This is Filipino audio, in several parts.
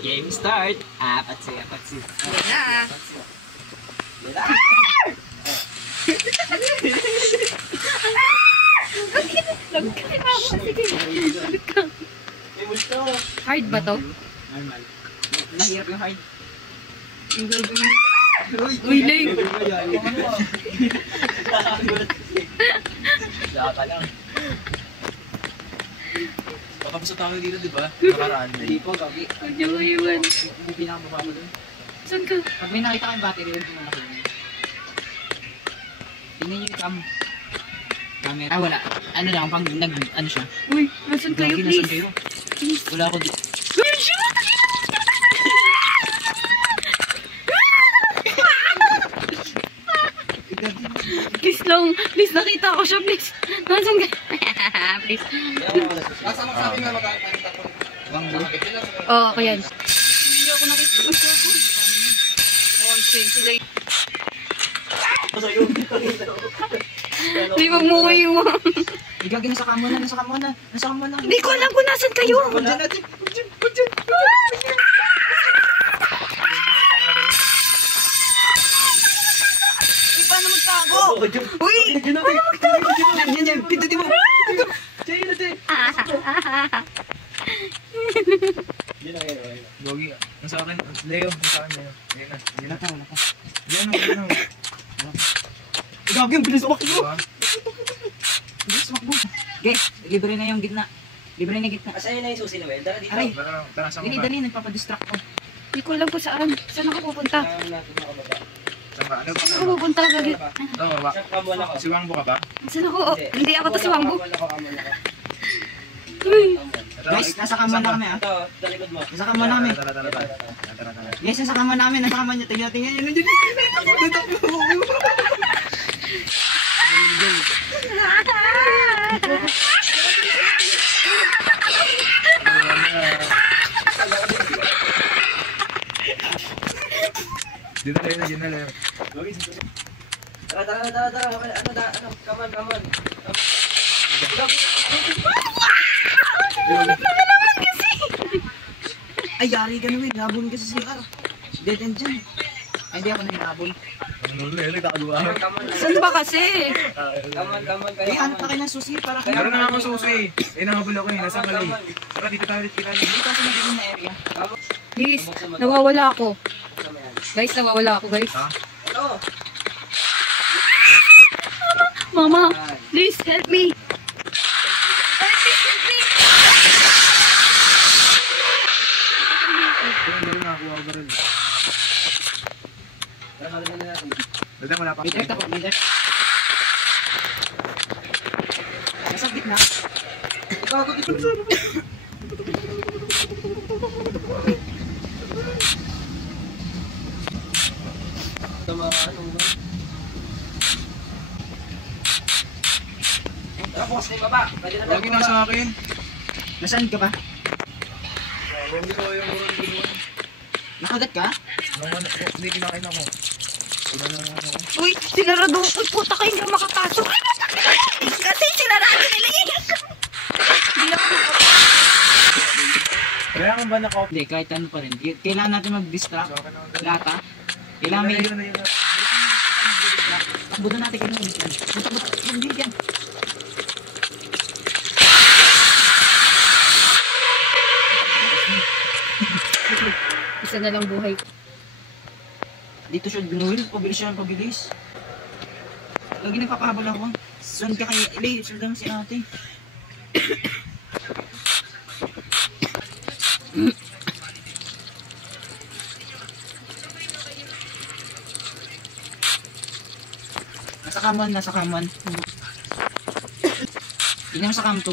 Game start. Apatsi. Yan na. Hard ba to? Normal. Mahirap yung hard. Uy, Lay! Daka lang. Makapasok tayo dito, di ba? Nakaraan na Hindi po, gabi. Huwag niyo mo iwan. Hindi pinakababa mo dun. Saan ka? Pag may nakita kang battery, huwag mo nakita. Tingnan nyo yung camera. Ah, wala. Ano lang, pang ano siya. Uy, nasan kayo, Gagi, please? nasan kayo? Wala ako dito. Uy, shoot! Please lang. Please, nakita ko siya, please. Nasan ka? Please. Nasa mo sabi nga magkakalit ako. Wangbo. Oo, ako yan. Hindi ako nakita. Sige. Hindi, wag mo ko iwan. Igagi, nasa ka muna. Hindi ko alam kung nasan kayo. Diyan natin. Paano magtago? Uy! Paano magtago? Yan, pindutin mo. Diyan natin. Gogi, nasa akin. Leo, nasa akin Leo. Yan na. Wala ka. Yan na. Igagi, ang bilis umakbo. Diba? Bilis umakbo. Okay, libre na yung gitna. Libre na yung gitna. Asan na yung susi na Wel? Tara dito. Aray, Tara, sa dali, nagpapadistract ko. Hindi ko alam kung saan. Saan ako pupunta? Saan natin makababa? Saan ba? Ano ba? Saan ako pupunta? Gagi? Ito, baba. Saan kamuan ako? Si Wangbo ka ba? Saan ako? Oh, hindi ako to si Wangbo. Kamuan ako. Uy! Ito, Guys, nasa kaman na kami ah. Ito, talikod mo. Nasa kaman namin. Tara. Guys, nasa kaman namin. Tingnan yun. Nandiyan. Dito na Leo. Tara. Ano, kaman. Ay, yari ka na Will. Nabulong ka sa CR. Dead end dyan. Ay, hindi ako nahinabol. Ano Leo, nagkakaluwa. Kaman. Saan ba kasi? Kaman. Ay, ano pa kayo ng susi para kayo. Meron na akong susi. Nahabol ako eh. Nasa kali. Tara, dito tayo. Dito sa nagiging na area. Please, nawawala ako. Guys, nawawala ako, guys. Ha? Ito. Mama, please help me. Please help me. Meron na ako baril. Tara, halin na natin. Dito wala pa. May direct ako, may direct. Nasa gitna. Gago dito. Tara, bukas na yung baba. Pwede na Lagi nasa akin. Nasaan ka ba? Hindi ko yung murang ginawa. Nakagat ka? Hindi kinakain ako. Uy, sinarado. Uy, puta kayo, hindi ako makapasok. Kasi sinarado nila yun. Hindi ako Kaya kung ba naka-off? Hindi, kahit ano pa rin. Kailangan natin mag-distract. Lata. Kailangan may... Takbo na natin kayo. Hindi yan. Isa na lang buhay. Dito siya, Noel. Pabilis. Lagi nagpapahabol ako. Saan ka kayo? Ilay, sundan mo si ate. Nasa kaman. Tingnan mo sa kam to.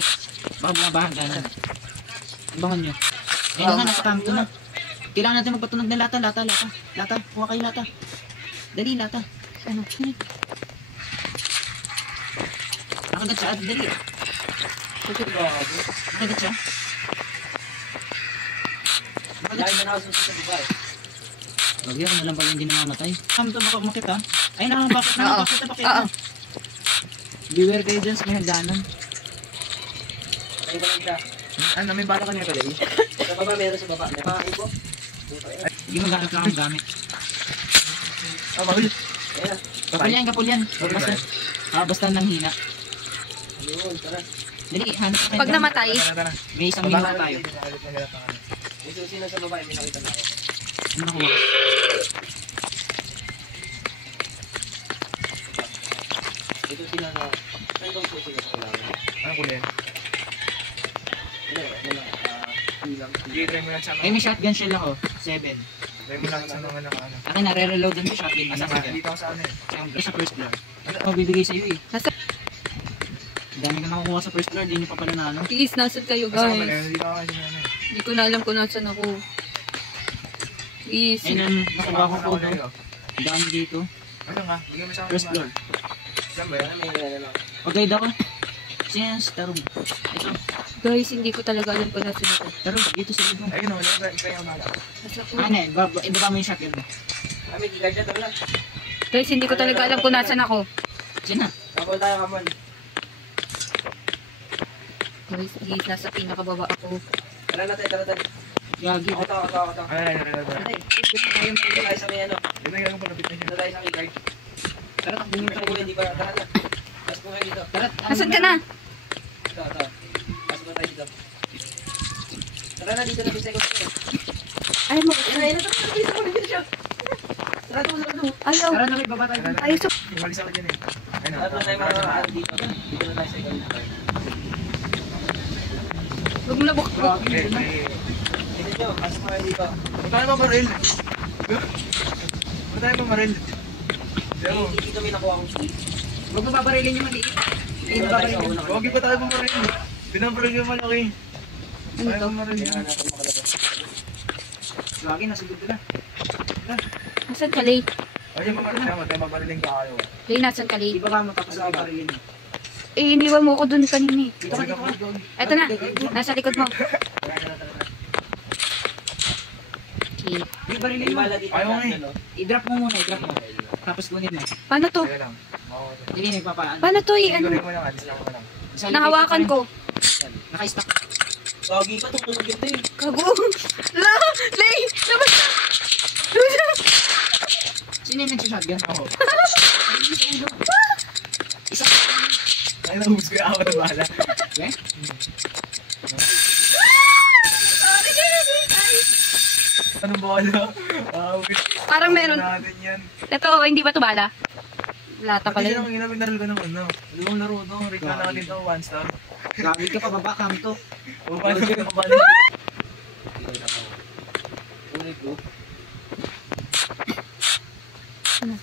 Baka bumabahan ka na. Ibangan nyo. Ayun na, nasa kam to na. Kailangan natin magpatunog ng lata. Kuha kayo lata. Dali, lata. Ano? Nakagat siya. Dali. Nakagat siya. Lahat na ako susi sa Dubai. Lagi ako nalang pala hindi namamatay. Kam to, baka umakit ha. Ay, bakit Oo. na. Beware kayo dyan sa may hagdanan. Ay, ba lang siya? Ano, may bala ka niya pala eh. Sa baba, meron sa baba. May pakain po. Hindi mo gamit lang ang gamit. Ah, mahuli. Ayan. Kapul yan. Basta, basta nang hina. Ayun, tara. Dali, hanap ka. Pag namatay, Tara. May isang minuto tayo. May susi na sa baba, may nakita na ako. Ano nakuha? May susi na na. Saan bang susi na sa kailangan? Anong kulay? Hindi, wala. Hilang. Hindi, try mo lang sa Eh, may shotgun shell ako. 7. Try mo lang sa mga ano. Akin na, re-reload din ko shotgun. Asa Nasa ka? Dito ako sa ano eh. sa first floor. Ano bibigay sa'yo eh? nasa, Dami ka nakukuha sa first floor, di nyo pa pala na ano. please, nasan kayo Asa ka ba? guys? Dito ako kasi ano eh. Hindi ko na alam kung nasan ako. Please. Ayun ang nakuha ko po. Ano No? Dami dito. nga? Bigyan mo sa akin. First floor. Saan ba yan? May nilala lang. Okay, daw ko. Sino sa tarong? Ito. Guys, hindi ko talaga alam kung nasan ako. Tarong, dito sa libong. Ayun o, ikaw yung mala. Nasa ko. Ano eh, ibaba mo yung shotgun mo. May kikard dyan, tara na. Guys, hindi ko talaga alam kung nasan ako. Diyan na. Kapal tayo, kaman. Guys, please, nasa pinakababa ako. Tara na tayo, tara tayo. Gagi. Ako to, ako to. Ay. Dito tayo sa may ano. Dito yung palapit na siya. Dito tayo sa kikard. Tara, takbo nyo Tara, tayo. hindi ba? Tara na. Tapos po kayo dito. Tara, Nasaan ka na? Ito. Tapos po tayo dito. Tara na, dito na sa second floor. Ay, mo. Ayun, dito siya. Tara, ito. Ayaw. Tara na, may baba tayo. Ayaw sa... Umalis ako dyan eh. Ayun o. Tara na tayo mga dito. Dito na tayo sa second floor. Huwag mo na buk... Okay. Dito nyo, pasok mo kayo dito. Punta tayo ba maril? Punta tayo ba maril? Dito may nakuha akong key. Huwag mo babarilin yung maliit. Dito na tayo sa unang. Huwag pa tayo ba maril? Pinamparil yung malaki. Ano Tayo to? ba maril Kaya yan? natin makalabas. Gagi, nasugod ka na. Nasaan ka, Lay? Ayun ba maril? Tayo mabariling ka kayo. Lay, nasaan ka, Lay? Ibaba mo tapos babarilin mo. Eh, iniwan mo ako dun kanina eh. Dito ka, dito ka. Eto na. Nasa likod mo. Okay. Yung barilin mo. Iwala dito Ayaw na, nga eh. ano. I-drop mo muna, i-drop mo. Tapos kunin mo. Paano to? Teka lang. Hindi, nagpapaan. Paano to eh? Ano? Sigurin mo lang. Alis lang ako lang. Nahawakan ko. Naka-stack. Gagi pa, tutulog ito eh. Kago. La! Lay! Labas na! Sino yung nagsishotgun? Ako. Isa. Ay, nahubos ko yung awa na bahala. Eh? Anong bala? Wait. Parang meron. Natin yan. Ito, hindi ba to bala? Lata pala Pati yun. lang ginabinaril ko ng ano. Yung laro no. Rika na natin to. 1 star. Gagi ka pababa, kamto. O, paano ko yung kabali? Ulit ko. Ano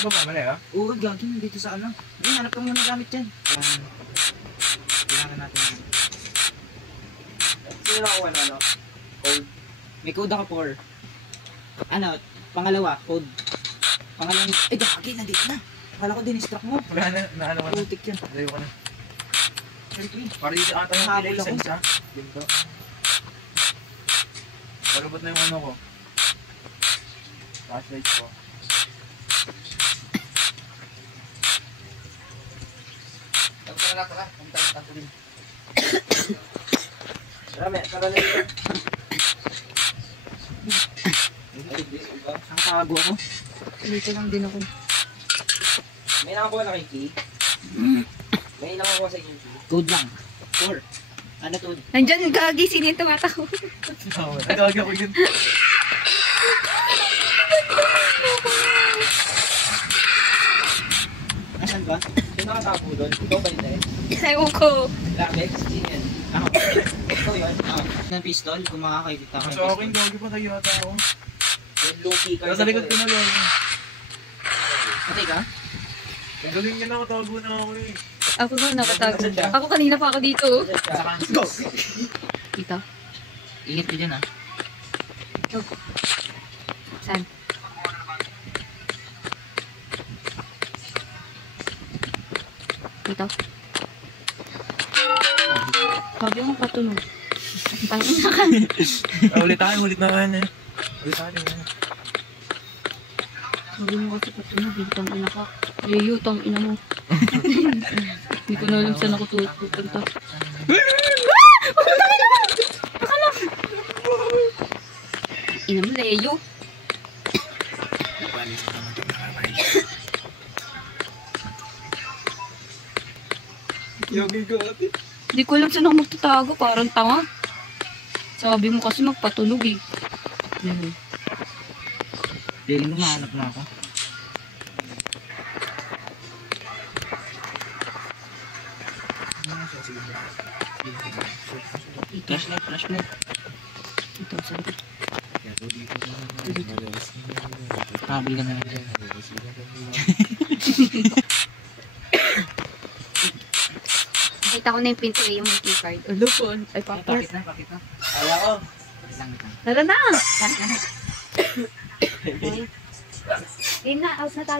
ba mamali ah? Oo, gagi, dito sa ano. Hindi, hanap ka muna gamit yan. Kailangan natin yan. Sino nakuha na, ano? Cold. May code ako for. Ano, pangalawa, code. Pangalawang, ay gagi, nandito na. Akala ko din-struck mo. Wala na. Naano ka na. Putik yan. Layo ka na. Sorry. Para dito ata yung Habol pila ako. isa. Dito. Palubot na yung ano ko. Flashlight ko. Tara. Ang tayo din. Tara na dito. Ang tago ako. Dito lang din ako. May nakakuha na kay key. May nakakuha sa inyo key. Code lang. 4. Ano to? Nandyan, gagi, sino yung tumatakbo? Ay, tawag ako yun. Nasaan ba? Sino nakatapo doon? Ikaw ba yun eh? Ewan ko. Labex? Sino yan? Ako. Ikaw yun? Ng pistol, kung makakaibit ako ng Sa akin, pistol. doggy pa tayo yata ako. Yung blue key card. Nasa likod ko na lang. Patay ka? Ang galing niya na, tago na ako eh. Ako ba nakatago? Ako kanina pa ako dito. Saka, Go! Dito. ingat ka dyan ah. Saan? Dito. Sabi mo patunog. Tangin na ka. Ulit na Ulit tayo. Sabi mo kasi patunog. Tang ina ka. Ayo, tang ina mo. Hindi ko na alam saan ako pupunta. Ina mo, Leo. Yogi ko ate. Hindi ko alam saan ako magtatago. Parang tanga. Sabi mo kasi magpatulog eh. Feeling mo mahanap na ako. Flashlight, flashlight. Ito, sabi. Kabil ka na lang. Nakita ko na yung pinto eh, yung key card. Ano po? Ay, Pakit na, pakit na. Kaya ko. Lang ito. Tara na! Tara na. Okay na, out na tayo.